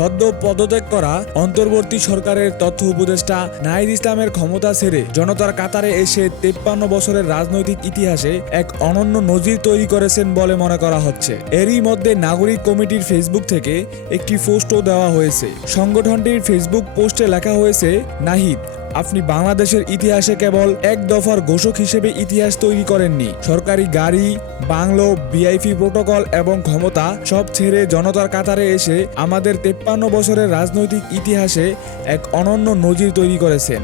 সদ্য পদত্যাগ করা অন্তর্বর্তী সরকারের তথ্য উপদেষ্টা নাহিদ ইসলামের ক্ষমতা ছেড়ে জনতার কাতারে এসে 53 বছরের রাজনৈতিক ইতিহাসে এক অনন্য নজির তৈরি করেছেন বলে মনে করা হচ্ছে। এরই মধ্যে নাগরিক কমিটির ফেসবুক থেকে একটি পোস্টও দেওয়া হয়েছে। সংগঠনটির ফেসবুক পোস্টে লেখা হয়েছে, নাহিদ, আপনি বাংলাদেশের ইতিহাসে কেবল এক দফার ঘোষক হিসেবে ইতিহাস তৈরি করেননি, সরকারি গাড়ি, বাংলো, ভিআইপি প্রোটোকল এবং ক্ষমতা সব ছেড়ে জনতার কাতারে এসে আমাদের 53 বছরের রাজনৈতিক ইতিহাসে এক অনন্য নজির তৈরি করেছেন।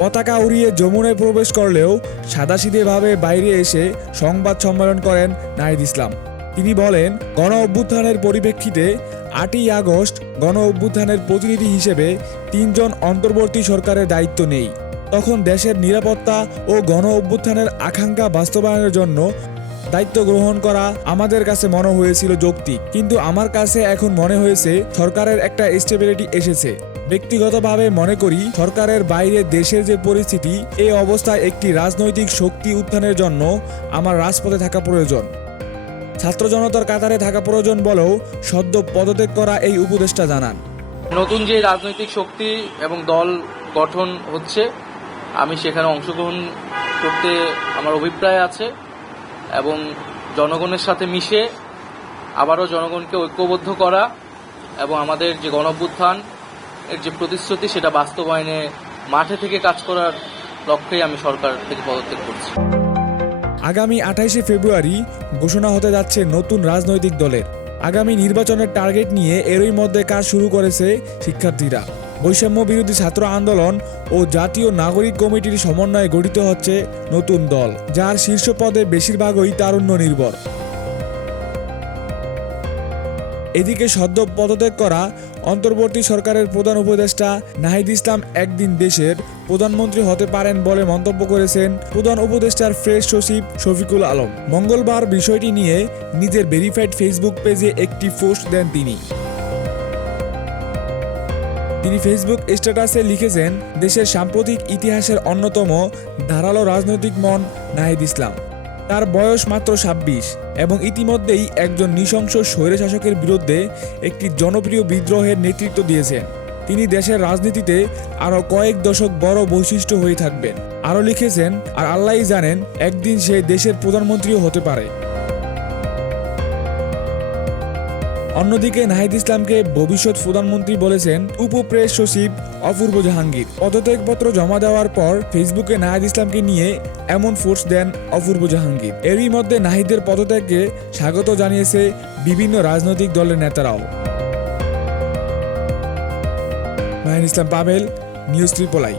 পতাকা উড়িয়ে যমুনায় প্রবেশ করলেও সাদাসিধেভাবে বাইরে এসে সংবাদ সম্মেলন করেন নাহিদ ইসলাম। তিনি বলেন, গণ অভ্যুত্থানের পরিপ্রেক্ষিতে 8ই আগস্ট গণ অভ্যুত্থানের প্রতিনিধি হিসেবে 3 জন অন্তর্বর্তী সরকারের দায়িত্ব নেই। তখন দেশের নিরাপত্তা ও গণ অভ্যুত্থানের আকাঙ্ক্ষা বাস্তবায়নের জন্য দায়িত্ব গ্রহণ করা আমাদের কাছে মনে হয়েছিল যৌক্তিক, কিন্তু আমার কাছে এখন মনে হয়েছে সরকারের একটা স্টেবিলিটি এসেছে। ব্যক্তিগতভাবে মনে করি সরকারের বাইরে দেশের যে পরিস্থিতি, এই অবস্থায় একটি রাজনৈতিক শক্তি উত্থানের জন্য আমার রাজপথে থাকা প্রয়োজন, ছাত্র জনতার কাতারে থাকা প্রয়োজন বলেও সদ্য পদত্যাগ করা এই উপদেষ্টা জানান। নতুন যে রাজনৈতিক শক্তি এবং দল গঠন হচ্ছে, আমি সেখানে অংশগ্রহণ করতে আমার অভিপ্রায় আছে এবং জনগণের সাথে মিশে আবারও জনগণকে ঐক্যবদ্ধ করা এবং আমাদের যে গণঅভ্যুত্থান এর যে প্রতিশ্রুতি সেটা বাস্তবায়নে মাঠে থেকে কাজ করার লক্ষ্যেই আমি সরকার থেকে পদত্যাগ করছি। আগামী 28শে ফেব্রুয়ারি ঘোষণা হতে যাচ্ছে নতুন রাজনৈতিক দলের। আগামী নির্বাচনের টার্গেট নিয়ে এরই মধ্যে কাজ শুরু করেছে শিক্ষার্থীরা। বৈষম্য বিরোধী ছাত্র আন্দোলন ও জাতীয় নাগরিক কমিটির সমন্বয়ে গঠিত হচ্ছে নতুন দল, যার শীর্ষ পদে বেশিরভাগই তারুণ্য নির্ভর। এদিকে সদ্য পদত্যাগ করা অন্তর্বর্তী সরকারের প্রধান উপদেষ্টা নাহিদ ইসলাম একদিন দেশের প্রধানমন্ত্রী হতে পারেন বলে মন্তব্য করেছেন প্রধান উপদেষ্টার প্রেস সচিব শফিকুল আলম। মঙ্গলবার বিষয়টি নিয়ে নিজের ভেরিফাইড ফেসবুক পেজে একটি পোস্ট দেন তিনি। ফেসবুক স্ট্যাটাসে লিখেছেন, দেশের সাম্প্রতিক ইতিহাসের অন্যতম ধারালো রাজনৈতিক মন নাহিদ ইসলাম। তার বয়স মাত্র 26 এবং ইতিমধ্যেই একজন নৃশংস স্বৈরশাসকের বিরুদ্ধে একটি জনপ্রিয় বিদ্রোহের নেতৃত্ব দিয়েছেন। তিনি দেশের রাজনীতিতে আরও কয়েক দশক বড় বৈশিষ্ট্য হয়ে থাকবেন। আরও লিখেছেন, আর আল্লাহই জানেন একদিন সে দেশের প্রধানমন্ত্রীও হতে পারে। অন্যদিকে নাহিদ ইসলামকে ভবিষ্যৎ প্রধানমন্ত্রী বলেছেন উপ প্রেস সচিব অপূর্ব জাহাঙ্গীর। পদত্যাগপত্র জমা দেওয়ার পর ফেসবুকে নাহিদ ইসলামকে নিয়ে এমন পোস্ট দেন অপূর্ব জাহাঙ্গীর। এরই মধ্যে নাহিদের পদত্যাগকে স্বাগত জানিয়েছে বিভিন্ন রাজনৈতিক দলের নেতারাও। মাহিন ইসলাম পাভেল, নিউজ ত্রিপল আই।